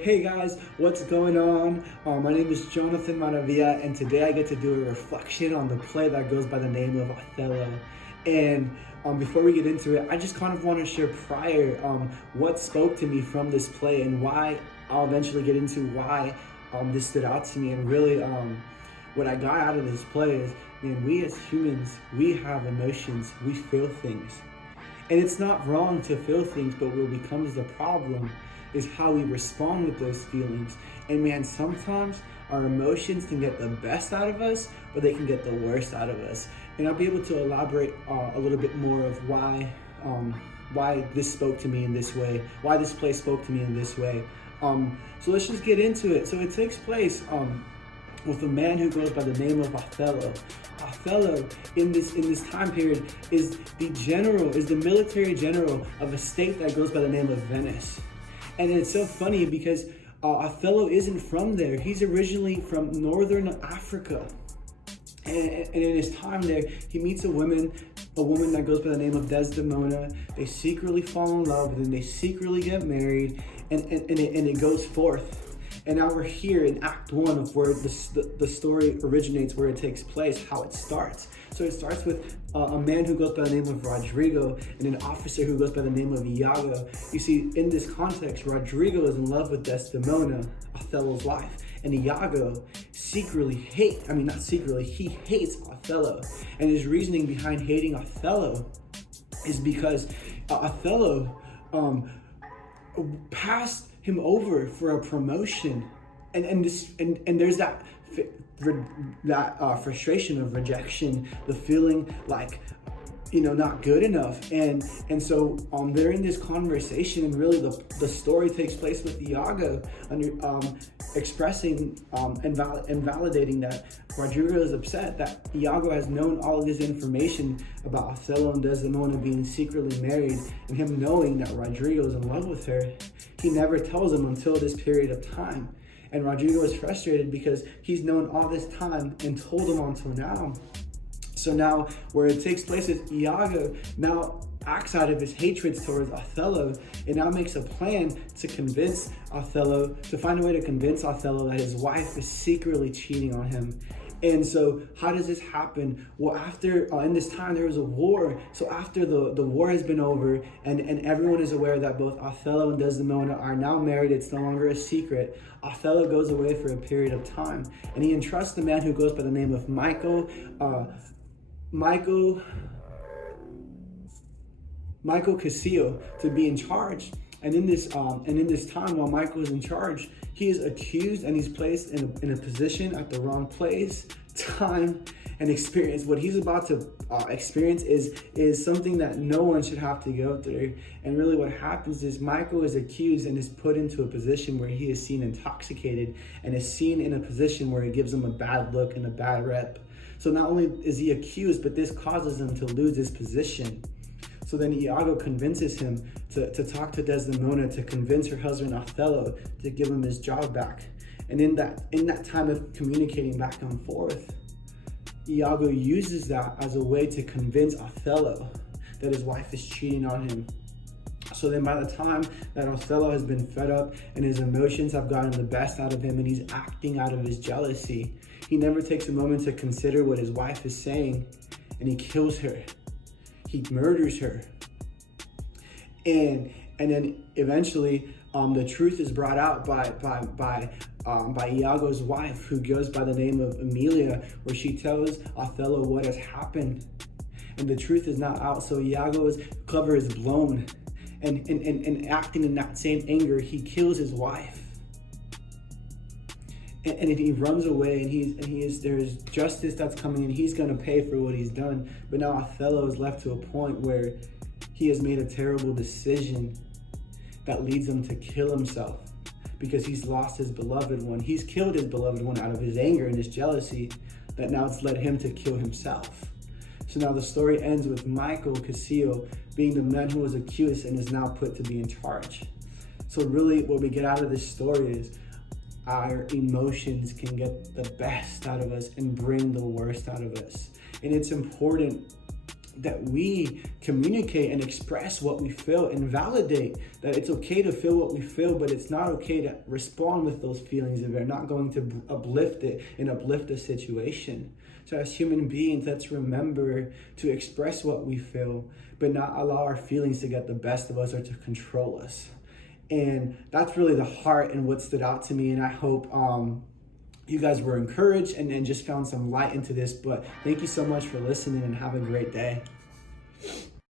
Hey guys, what's going on? My name is Jonathan Maravilla, and today I get to do a reflection on the play that goes by the name of Othello. And before we get into it, I just kind of want to share prior what spoke to me from this play and why I'll eventually get into why this stood out to me. And really, what I got out of this play is, man, we as humans, we have emotions, we feel things. And it's not wrong to feel things, but what becomes the problem is how we respond with those feelings. And man, sometimes our emotions can get the best out of us, or they can get the worst out of us. And I'll be able to elaborate a little bit more of why this spoke to me in this way, why this play spoke to me in this way. So let's just get into it. So it takes place with a man who goes by the name of Othello. Othello in this time period is the military general of a state that goes by the name of Venice. And it's so funny because Othello isn't from there. He's originally from northern Africa. And in his time there, he meets a woman that goes by the name of Desdemona. They secretly fall in love, and then they secretly get married, and it goes forth. And now we're here in Act 1 of where the story originates, where it takes place, how it starts. So it starts with a man who goes by the name of Rodrigo and an officer who goes by the name of Iago. You see, in this context, Rodrigo is in love with Desdemona, Othello's wife. And Iago he hates Othello. And his reasoning behind hating Othello is because Othello passed him over for a promotion, and there's that frustration of rejection, the feeling like not good enough, and so they're in this conversation, and really the story takes place with Iago expressing and validating that Rodrigo is upset that Iago has known all of this information about Othello and Desdemona being secretly married, and him knowing that Rodrigo is in love with her. He never tells him until this period of time. And Rodrigo is frustrated because he's known all this time and told him until now. So now where it takes place is Iago now acts out of his hatred towards Othello and now makes a plan to convince Othello, to find a way to convince Othello that his wife is secretly cheating on him. And so how does this happen? Well, after in this time there was a war. So after the war has been over and everyone is aware that both Othello and Desdemona are now married, it's no longer a secret, Othello goes away for a period of time, and he entrusts the man who goes by the name of Michael Cassio to be in charge. And in this time, while Michael is in charge, he is accused and he's placed in a position at the wrong place, time, and experience. What he's about to experience is something that no one should have to go through. And really what happens is Michael is accused and is put into a position where he is seen intoxicated and is seen in a position where it gives him a bad look and a bad rep. So not only is he accused, but this causes him to lose his position. So then Iago convinces him to talk to Desdemona to convince her husband Othello to give him his job back. And in that time of communicating back and forth, Iago uses that as a way to convince Othello that his wife is cheating on him. So then by the time that Othello has been fed up and his emotions have gotten the best out of him and he's acting out of his jealousy, he never takes a moment to consider what his wife is saying, and he kills her. He murders her. And then eventually the truth is brought out by Iago's wife, who goes by the name of Emilia, where she tells Othello what has happened. And the truth is not out, so Iago's cover is blown. And acting in that same anger, he kills his wife. And he runs away, and there's justice that's coming, and he's going to pay for what he's done. But now Othello is left to a point where he has made a terrible decision that leads him to kill himself because he's lost his beloved one. He's killed his beloved one out of his anger and his jealousy, that now it's led him to kill himself. So now the story ends with Michael Cassio being the man who was accused and is now put to be in charge. So really what we get out of this story is our emotions can get the best out of us and bring the worst out of us. And it's important that we communicate and express what we feel and validate that it's okay to feel what we feel, but it's not okay to respond with those feelings if they're not going to uplift it and uplift the situation. So as human beings, let's remember to express what we feel, but not allow our feelings to get the best of us or to control us. And that's really the heart and what stood out to me. And I hope you guys were encouraged and just found some light into this. But thank you so much for listening, and have a great day.